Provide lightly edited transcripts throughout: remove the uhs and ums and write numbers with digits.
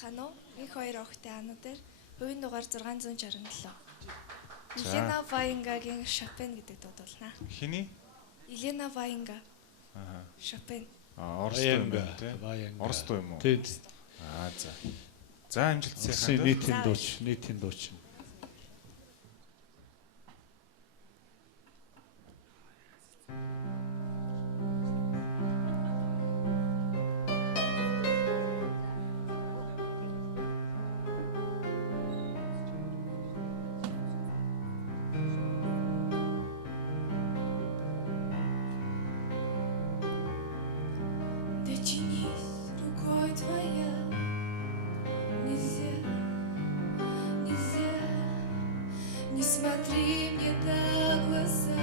уулзах нь их хоёр охтой ануудаар хувийн дугаар 667. Елена Ваенгагийн Шопен гэдэг дууд болно. Хиний? Елена Ваенга. Шопен. Орос юм байна тий. Орос юм уу? Тий. За. За амжилт сайхан. Нийтийн дууч. Дотянись рукой твоя, нельзя, нельзя, не смотри мне на глаза,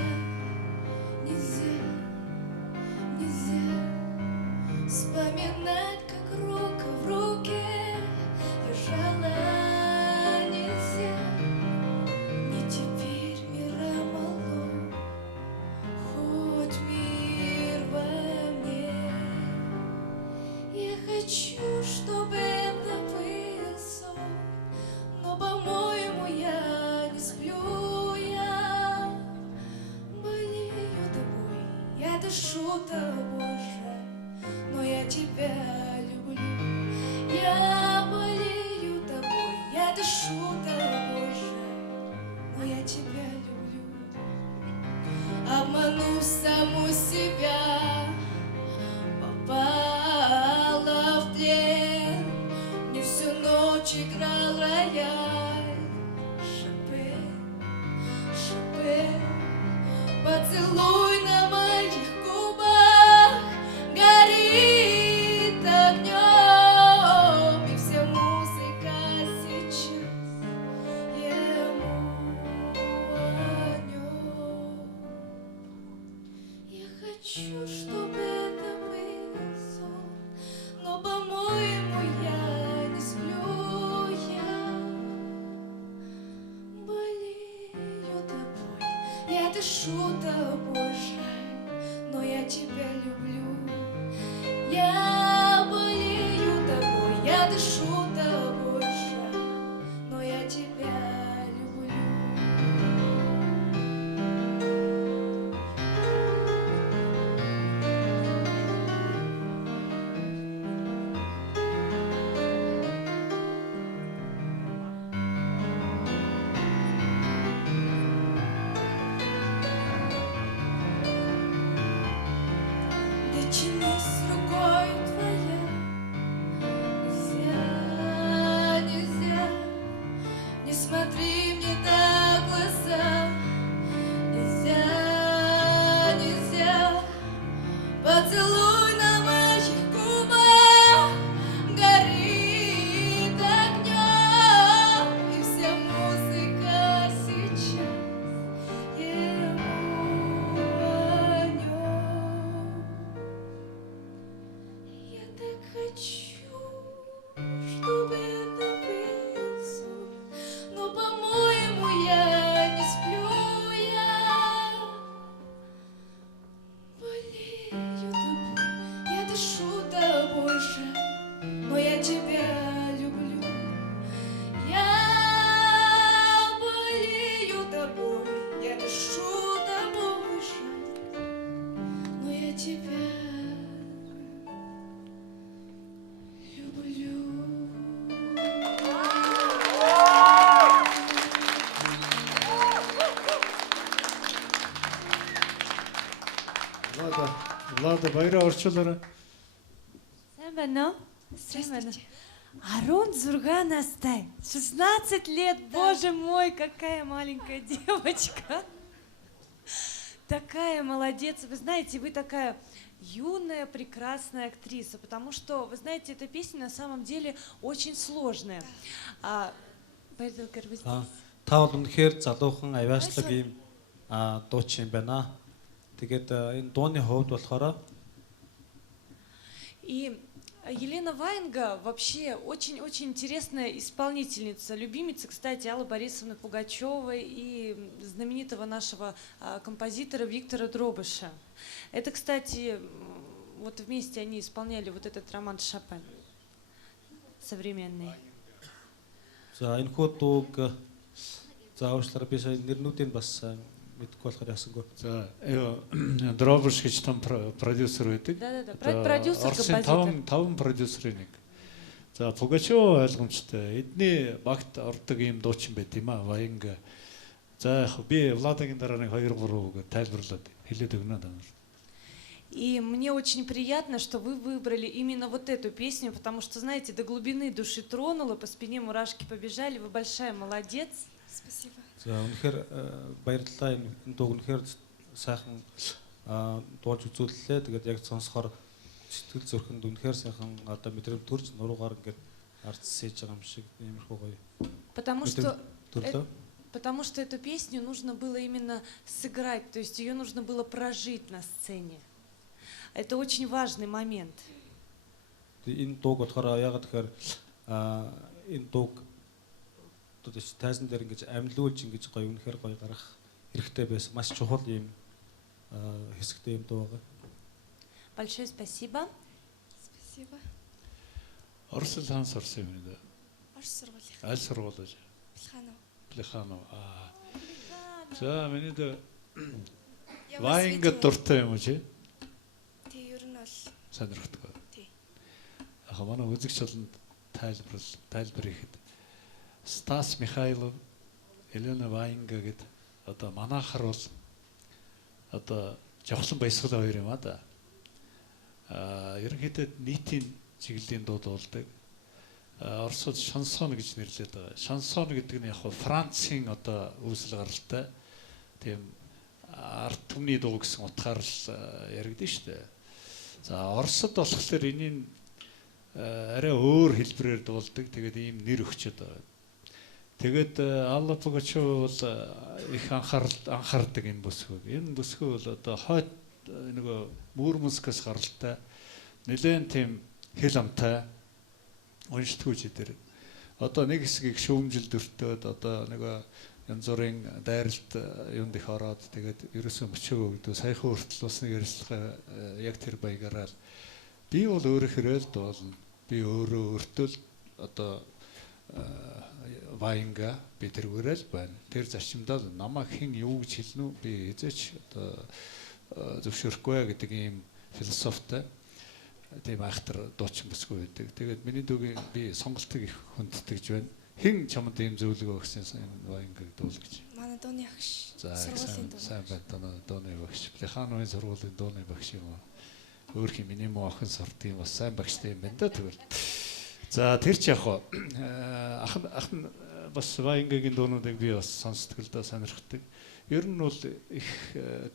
нельзя, нельзя вспоминать, как рука в руке держала, нельзя, не теперь мира мало, хоть мир во мне. Я хочу, чтобы это был сон, но, по-моему, я не сплю, я болею тобой, я дышу тобой же, но я тебя люблю. Я болею тобой, я дышу тобой же, но я тебя люблю. Обманув саму себя, попала в плен, не всю ночь играл рояль. Шопен, Шопен, поцелуй на моих губах горит огнем, и вся музыка сейчас ему о нем. Я хочу, чтобы это был сон, но, по-моему, я не сплю, я болею тобой, я дышу тобой же, но я тебя люблю. Я болею тобой, я дышу тобой же, но я тебя люблю. Дотянись рукой твоя, нельзя, нельзя, не смотри мне на глаза, нельзя, нельзя, поцелуй на моих губах горит огнем, и вся музыка сейчас ему о нем. Я так хочу, чтобы это был сон, но, по-моему, я не сплю, я болею тобой, я дышу тобой же, но я тебя люблю. Я болею тобой, я дышу тобой же, но я тебя люблю. Влада баяраа орчуулаарай. Сайн байна уу? Сайн байна. 16 настай. 16 лет. Боже мой, какая маленькая девочка. Такая молодец. Вы знаете, вы такая юная, прекрасная актриса, потому что, вы знаете, эта песня на самом деле очень сложная. Поэтому, как вы здесь. Та бол үнэхээр залуухан авиачлаг ийм дуучин юм байна. Тэгээд энэ дууны хувьд болохоор И Елена Ваенга вообще очень-очень интересная исполнительница, любимица, кстати, Аллы Борисовны Пугачевой и знаменитого нашего композитора Виктора Дробыша. Это, кстати, вот вместе они исполняли вот этот роман Шопен. современный. За энэ хүү дууг заавчлаар би сая нэрнүүдийг бас мэдгүй болохоор ясангүй. За Дробыш гэж том продюсер байдаг. Да-да-да, продюсер, композитор. Таван продюсерын нэг. За Пугачёв ойлгомжтой. Эдний багт ордог ийм дуучин байт юм а Ваенга. За яг би Владагийн дараа нэг 2-3 тайлбарлаад хэлээд өгнө даа. И мне очень приятно, что вы выбрали именно вот эту песню, потому что, знаете, до глубины души тронула, по спине мурашки побежали. Вы большая молодец. Спасибо. За үнэхээр баярлалаа энэ дууг үнэхээр сайхан дуулж үзүүллээ. Тэгээд яг сонсохоор сэтгэл зүрхэнд үнэхээр сайхан одоо мэдрэмж төрж нуруугаар ингээд ард сэж байгаа юм шиг иймэрхүү гоё. Потому что эту песню нужно было именно сыграть, то есть ее нужно было прожить на сцене. Это очень важный момент. Энэ дууг болохоор ягаад тэгэхээр энэ дууг одоо тайзан дээр ингэж амьлуулж ингэж гоё үнэхээр гоё гарах хэрэгтэй байсан. Маш чухал юм хэсэгтэй юм дуу байгаа. Большое спасибо. Спасибо. Орос хаанс орсон юм бэ? Орос сургуулийн. Аль сургууль вэ? Плеханов. За миний дэ Ваенга дуртай юм уу чи? Тий, ер нь бол сонирхдаг. Тий. Яг манай үзэгч болонд тайлбар хийхэд Стас Михайлов, Елена Ваенга гэд одоо манайхар бол одоо жавхлан баясгал хоёр юм а да. Ерөнхийдөө нийтийн чиглэлийн дууд болдог. Оросууд шансон гэж нэрлэдэг байгаа. Шансон гэдэг нь яг Францын одоо үүсэл гаралтай тийм арт түмний дуу гэсэн утгаар л яригдэн шүү дээ. За Оросод болохоор энэний арай өөр хэлбэрээр дуулдаг. Тэгээд ийм нэр өгчөд байгаа. Тэгээд Алла Пугачёв бол их анхаардаг энэ бүсгүйг. Энэ бүсгүй бол одоо хойд нөгөө мөрмөскөөс гаралтай нэлээд тийм хэл амтай уншдаггүй дээр одоо нэг хэсгийг шүүмжил дөртөөд одоо нөгөө янз бүрийн дайралт юунд их ороод тэгээд ерөөсөө мөчөөгөө гэдэг саяхан хүртэл бас нэг ярилцлага яг тэр баягаараа би бол өөрөө хэрэл дуулна. Би өөрөө өртөл одоо Ваенга би тэргүүрэл байна. Тэр зарчимдаа намайг хэн юу гэж хэлнэ үү? Би эзэж одоо зөвшөөрөхгүй гэдэг ийм философитой тийм айхтар дуучин бүсгүй байдаг. Тэгээд миний дүүгийн би сонголтыг их хүнддэг байна. Хэн чамд ийм зөвлөгөө өгсөн энэ Ваенгаг дуулгаж? Манай дууны агш. За Сургуулийн дуу. сайн байна дууны багш. Плехановын сургуулийн дууны багш юм. Өөр хин миний муу охин сортын бас сайн багштай юм байна да тэгвэл. За тэр ч яг ах бас Ваенгагийн дуунуудыг би бас сонсдог л да сонирхдаг. Ер нь бол их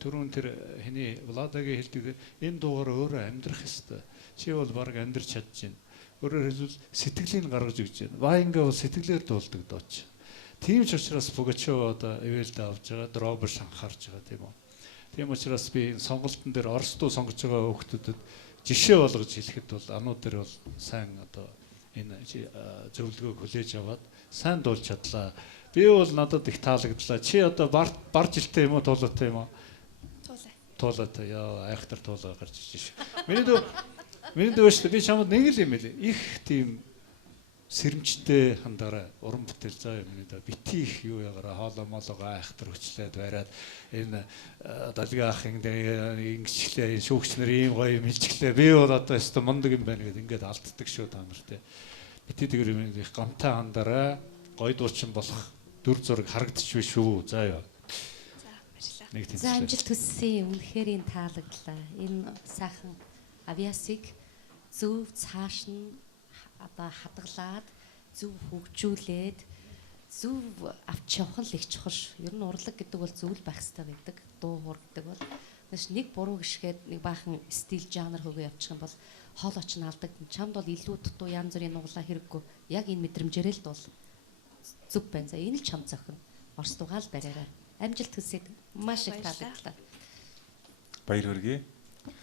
түрүүн тэр хэний Владагийн хэлдэг энэ дуугаар өөрөө амьдрах ёстой. Чи бол баг амьдрч чадж байна. Өөрөөр хэлбэл сэтгэлийг гаргаж өгч байна. Ваенга бол сэтгэлээр дуулдаг дууч. Тийм ч учраас Пугачёв одоо эвэлд авж байгаа, Дробыш анхаарч байгаа тийм үү. Тийм учраас би сонголтын дээр Орос дуу сонгож байгаа хүүхдүүдэд жишээ болгож хэлэхэд бол анууд дээр бол сайн одоо энэ зөвлөгөөг хүлээж аваад сайн дуулж чадлаа. Би бол надад их таалагдлаа. Чи одоо бар жилтэй юм уу, туулаатай юм уу? Туулаатай. Яа, айхтар туулаа гарч иж шүү. Миний дөө шүү. Би чамд нэг л юм ээ. Их тийм сэрэмжтэй хандаараа уран бүтээл заа юм нэ да. Бити их юу ягараа хоолоо молоо айхтар хүчлээд байраад энэ далгийн ахын ингэчлээ шүүгч нар ийм гоё юм хэлчихлээ. Би бол одоо өстө мундаг юм байна гэд ингээд алддаг шүү та нар те. Бити тэгэр юм их гамтай хандаараа гоё дуучин болох дүр зураг харагдчих биш шүү. За яа. За баярлалаа. Нэг тийм. За амжилт хүсье. Үнэхээр энэ таалагдлаа. Энэ сайхан авиасыг зөв цааш нь одоо хадгалаад зөв хөгжүүлээд зөв авч явах л их чухал шүү. Ер нь урлаг гэдэг бол зөв л байх хэрэгтэй байдаг. Дуу хуур гэдэг бол нэг буруу гიშгээд нэг баахан стил жанр хөгөө явчих юм бол хоолойч нь алдаг. Чамд бол илүү дутуу янз бүрийн нуглаа хэрэггүй. Яг энэ мэдрэмжээрээ л дул. Зүг байна. За энэ л чам зохино. Орос дугаал бариараа. Амжилт хүсье. Маш их таалагдлаа. Баяр хүргэе.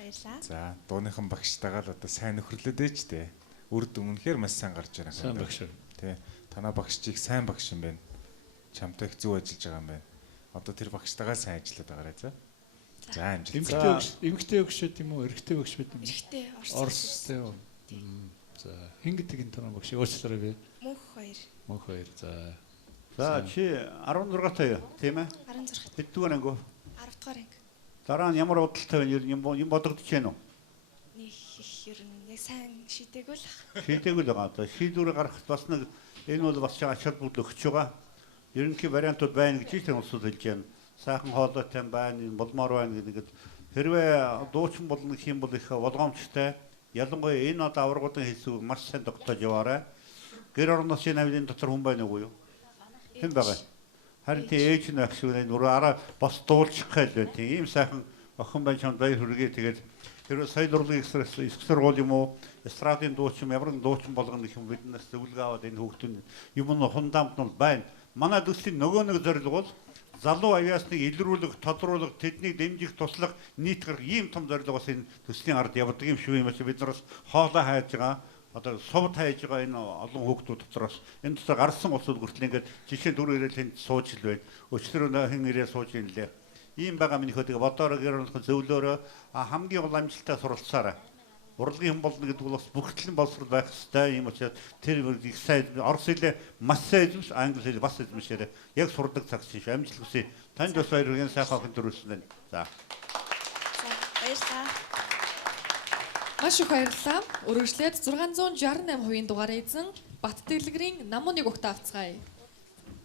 Баярлалаа. За, дууныхан багштайгаа л одоо сайн нөхөрлөд ээж дээ. Үрд өмнөхөр маш сайн гарч байгаа. Сайн багш. Тий. Танаа багшчийг сайн багш юм байна. Чамтай их зөв ажиллаж байгаа юм байна. Одоо тэр багштайгаа сайн ажиллаад байгаарай за. За амжилт. Эмэгтэй багш юм уу? Эрэгтэй багш байт юм уу? Эрэгтэй Оростэй юу? За хин гэдэг энэ тоноо багш уучлаарай би. Мөнх 2. Мөнх 2. За. За чи 16 таа тийм ээ? 16. Хэддүгээр анги? 10 дугаар анги. Дараа нь ямар бодолтой вэ? Юм бодогдож байна уу? Нэг их ер нь яг сайн шийдээгүй л ах. Шийдээгүй л байгаа. Одоо шийдвэр гаргахад бас нэг энэ бол бас ач холбогдол өгч байгаа. Ерөнхий вариантууд байна гэж тэр улсууд хэлж байна. Сайхан хоолойтой байна, болмоор байна гэдэг. Хэрвээ дуучин болно гэх юм бол их болгоомжтой. Ялангуяа энэ одоо аваргуудын хэлсүүг маш сайн тогтоож яваарай. Гэр орноос энэ авилын дотор хүн байна уугүй юу? Хэн байгаа? Харин тий ээж нь агшгүй нүрэ араа бас дуулчих хэл байна. Ийм сайхан охин байна чамд баяр хүргэе. Тэгээд тэр соёл урлагийн их сургууль юм уу? Эстрадын дуучин, ямар нэгэн дуучин болгоно гэх юм биднээс зөвлөгөө аваад энэ хүүхдүүд юм нь хундамт нь байна. Манай төслийн нөгөө нэг зорилго бол залуу авиасныг илрүүлэх, тодруулах, тэднийг дэмжих, туслах, нийт гарах ийм том зорилгоос энэ төслийн ард явдаг юм шүү юм шиг бид нараас хоолой хайж байгаа. Одоо сувд хайж байгаа энэ олон хүүхдүүд дотроос энэ дотор гарсан улсууд хүртэл ингээд жишээ дүр ирэл тэнд сууж ил байна. Өчтөр хэн ирээ сууж ин лээ. Ийм байгаа минь хөдөг бодоороо гэрэлх зөвлөөрөө хамгийн гол амжилттай суралцаарай. Урлагийн хүн болно гэдэг бол бас бүгдл нь боловсрол байх хэрэгтэй юм учраас тэр их сайн орос хэлээ маш сайн эзэмш англи хэлээ бас эзэмшээрэй. Яг сурдаг цаг шиг амжилт хүсье. Танд бас баяр хүргэе сайхан охин төрүүлсэн байна. За. За баярлалаа. Маш их баярлалаа. Өргөжлөөд 668% дугаараа эзэн Бат Дэлгэрийн намууныг угтаа авцгаая.